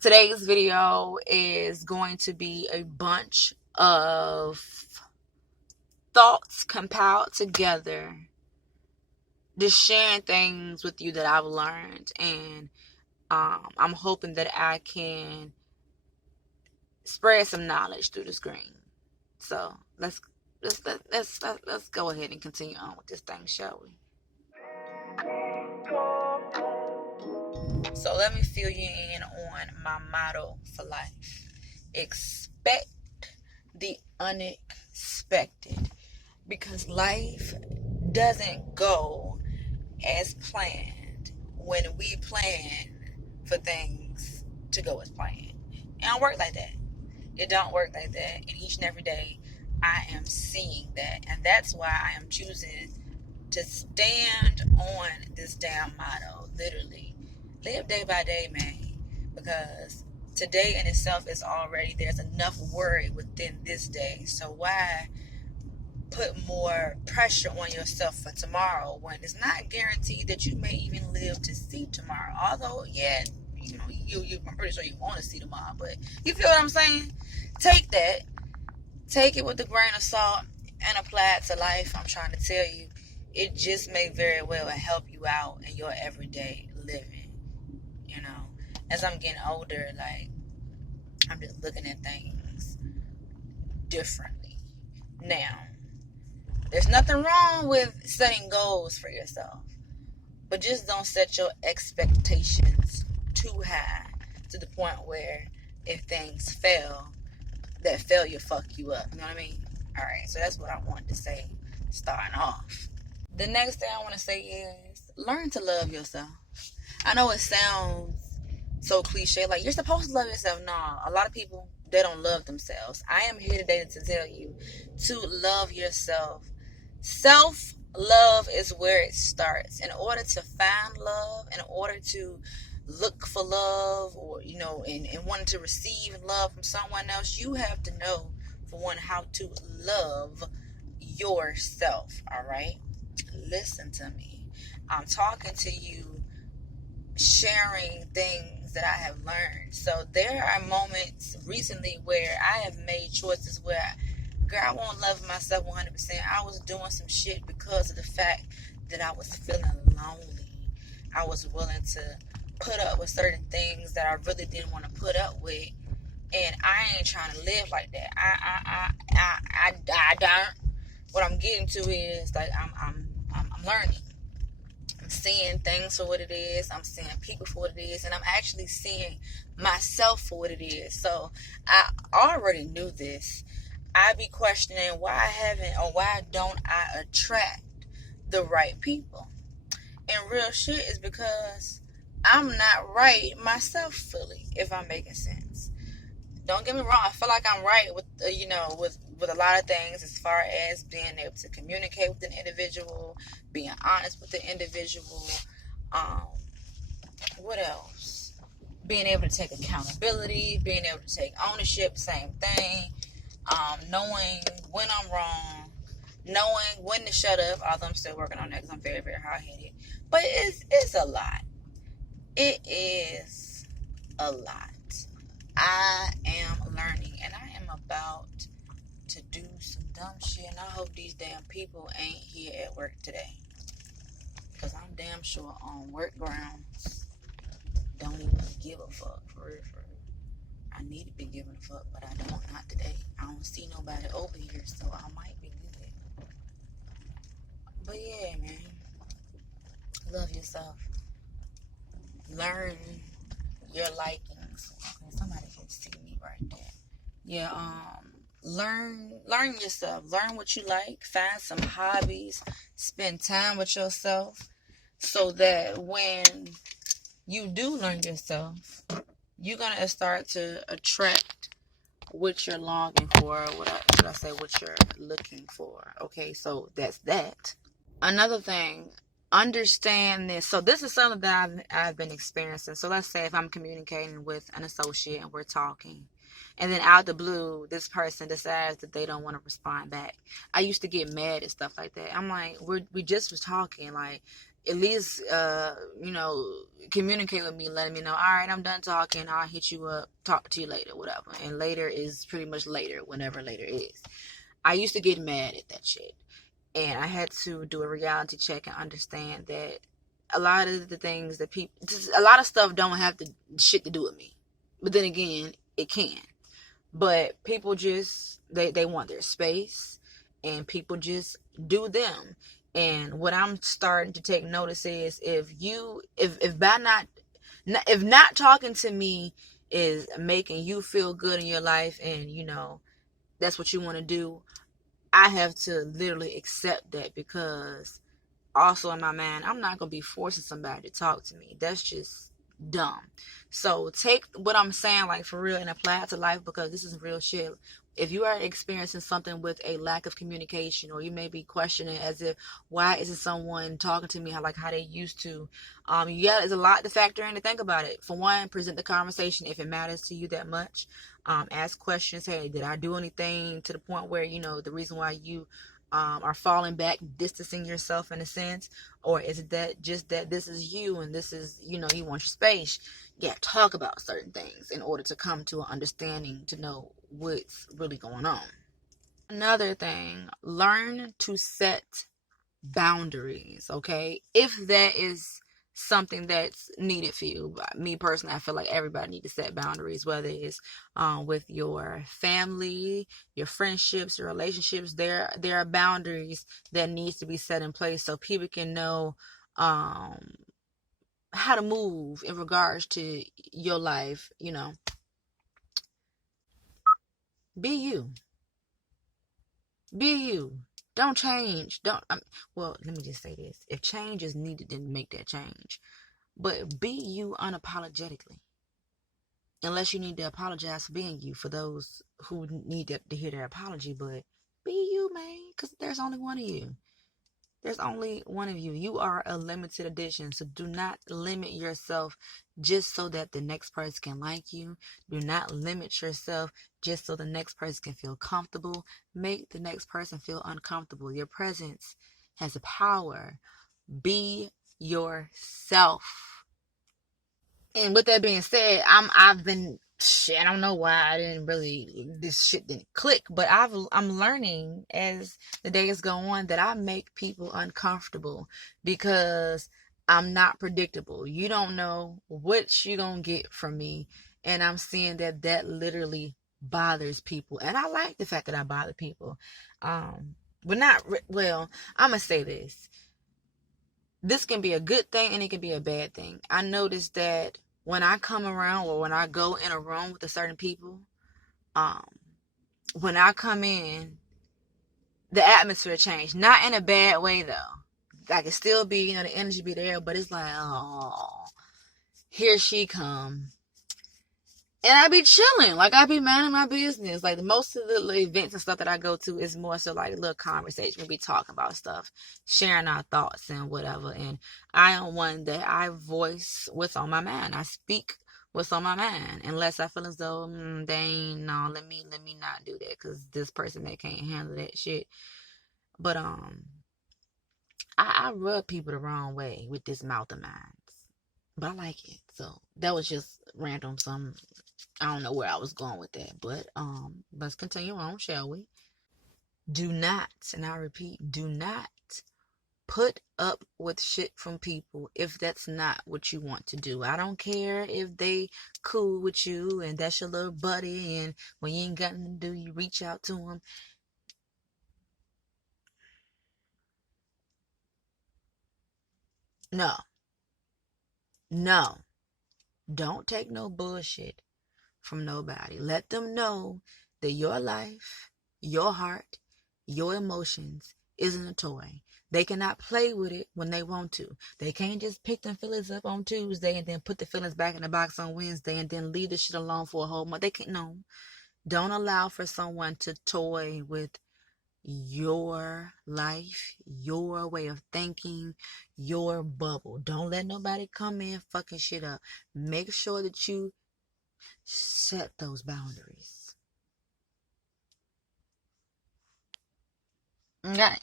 Today's video is going to be a bunch of thoughts compiled together, just sharing things with you that I've learned, and I'm hoping that I can spread some knowledge through the screen. So let's go ahead and continue on with this thing, shall we? So let me fill you in on my motto for life. Expect the unexpected, because life doesn't go as planned when we plan for things to go as planned. It don't work like that. It don't work like that. And each and every day I am seeing that. And that's why I am choosing to stand on this damn motto. Literally. Live day by day, man. Because today in itself is already, there's enough worry within this day. So why put more pressure on yourself for tomorrow when it's not guaranteed that you may even live to see tomorrow? Although, yeah, I'm pretty sure you want to see tomorrow, but you feel what I'm saying? Take it with a grain of salt and apply it to life. I'm trying to tell you, it just may very well help you out in your everyday living. You know, as I'm getting older, like, I'm just looking at things differently now. There's nothing wrong with setting goals for yourself, but just don't set your expectations too high to the point where if things fail, that failure fuck you up. You know what I mean? All right, so that's what I wanted to say starting off. The next thing I want to say is learn to love yourself. I know it sounds so cliche, like you're supposed to love yourself. No, a lot of people, they don't love themselves. I am here today to tell you to love yourself. Self-love is where it starts. In order to find love, in order to look for love, or, you know, and wanting to receive love from someone else, you have to know, for one, how to love yourself. All right? Listen to me. I'm talking to you, sharing things that I have learned. So there are moments recently where I have made choices where, girl, I won't love myself 100%. I was doing some shit because of the fact that I was feeling lonely. I was willing to put up with certain things that I really didn't want to put up with, and I ain't trying to live like that. I don't. What I'm getting to is, like, I'm learning. I'm seeing things for what it is. I'm seeing people for what it is, and I'm actually seeing myself for what it is. So I already knew this. I be questioning why don't I attract the right people? And real shit is because I'm not right myself fully, if I'm making sense. Don't get me wrong, I feel like I'm right with with a lot of things, as far as being able to communicate with an individual, being honest with the individual. What else? Being able to take accountability, being able to take ownership, same thing. Knowing when I'm wrong, knowing when to shut up, although I'm still working on that because I'm very, very hard-headed. But it's a lot. It is a lot. I am learning, and I am about to do some dumb shit, and I hope these damn people ain't here at work today, because I'm damn sure on work grounds don't even give a fuck, for real. I need to be giving a fuck, but I don't, not today. I don't see nobody over here, so I might be good. But yeah, man, love yourself. Learn your likings. Okay, somebody can see me right there. Yeah, learn yourself. Learn what you like. Find some hobbies. Spend time with yourself, so that when you do learn yourself, you're gonna start to attract what you're longing for. What you're looking for. Okay, so that's that. Another thing, understand this. So this is something that I've been experiencing. So let's say if I'm communicating with an associate and we're talking, and then out the blue, this person decides that they don't want to respond back. I used to get mad at stuff like that. I'm like, we just was talking. Like, at least, communicate with me, letting me know, all right, I'm done talking. I'll hit you up, talk to you later, whatever. And later is pretty much later, whenever later is. I used to get mad at that shit. And I had to do a reality check and understand that a lot of the things that a lot of stuff don't have shit to do with me. But then again, it can. But people just, they want their space, and people just do them. And what I'm starting to take notice is, if not talking to me is making you feel good in your life, and that's what you want to do, I have to literally accept that, because also in my mind, I'm not going to be forcing somebody to talk to me. That's just dumb. So take what I'm saying, like, for real, and apply it to life, because this is real shit. If you are experiencing something with a lack of communication, or you may be questioning as if, why isn't someone talking to me how they used to? There's a lot to factor in to think about it. For one, present the conversation if it matters to you that much. Ask questions. Hey, did I do anything to the point where, the reason why you are falling back, distancing yourself in a sense? Or is it that just that this is you, and this is, you want your space? Yeah, talk about certain things in order to come to an understanding, to know what's really going on. Another thing, learn to set boundaries, okay? If that is something that's needed for you. Me personally, I feel like everybody needs to set boundaries, whether it's with your family, your friendships, your relationships. There are boundaries that needs to be set in place so people can know how to move in regards to your life. Be you. Be you. Don't change. Well, let me just say this. If change is needed, then make that change. But be you unapologetically. Unless you need to apologize for being you, for those who need to hear their apology. But be you, man. Because there's only one of you. There's only one of you. You are a limited edition. So do not limit yourself just so that the next person can like you. Do not limit yourself just so the next person can feel comfortable. Make the next person feel uncomfortable. Your presence has a power. Be yourself. And with that being said, I've been shit. I don't know why this shit didn't click, but I'm learning as the days go on that I make people uncomfortable because I'm not predictable. You don't know what you're gonna get from me, and I'm seeing that literally bothers people, and I like the fact that I bother people. But not well. I'm gonna say this. This can be a good thing and it can be a bad thing. I noticed that when I come around, or when I go in a room with a certain people, when I come in, the atmosphere changed. Not in a bad way though. I can still be, the energy be there, but it's like, oh, here she come. And I be chilling. Like, I be minding my business. Like, most of the events and stuff that I go to is more so like a little conversation. We be talking about stuff, sharing our thoughts and whatever. And I am one that I voice what's on my mind. I speak what's on my mind. Unless I feel as though, dang, no, let me not do that, because this person that can't handle that shit. But I rub people the wrong way with this mouth of mine. But I like it. So that was just random. I don't know where I was going with that, but let's continue on, shall we? Do not, and I repeat, do not put up with shit from people if that's not what you want to do. I don't care if they cool with you and that's your little buddy, and when you ain't got nothing to do, you reach out to them. No, don't take no bullshit from nobody. Let them know that your life, your heart, your emotions isn't a toy. They cannot play with it when they want to. They can't just pick them feelings up on Tuesday and then put the feelings back in the box on Wednesday and then leave the shit alone for a whole month. They can't. No. Don't allow for someone to toy with your life, your way of thinking, your bubble. Don't let nobody come in fucking shit up. Make sure that you set those boundaries. Okay.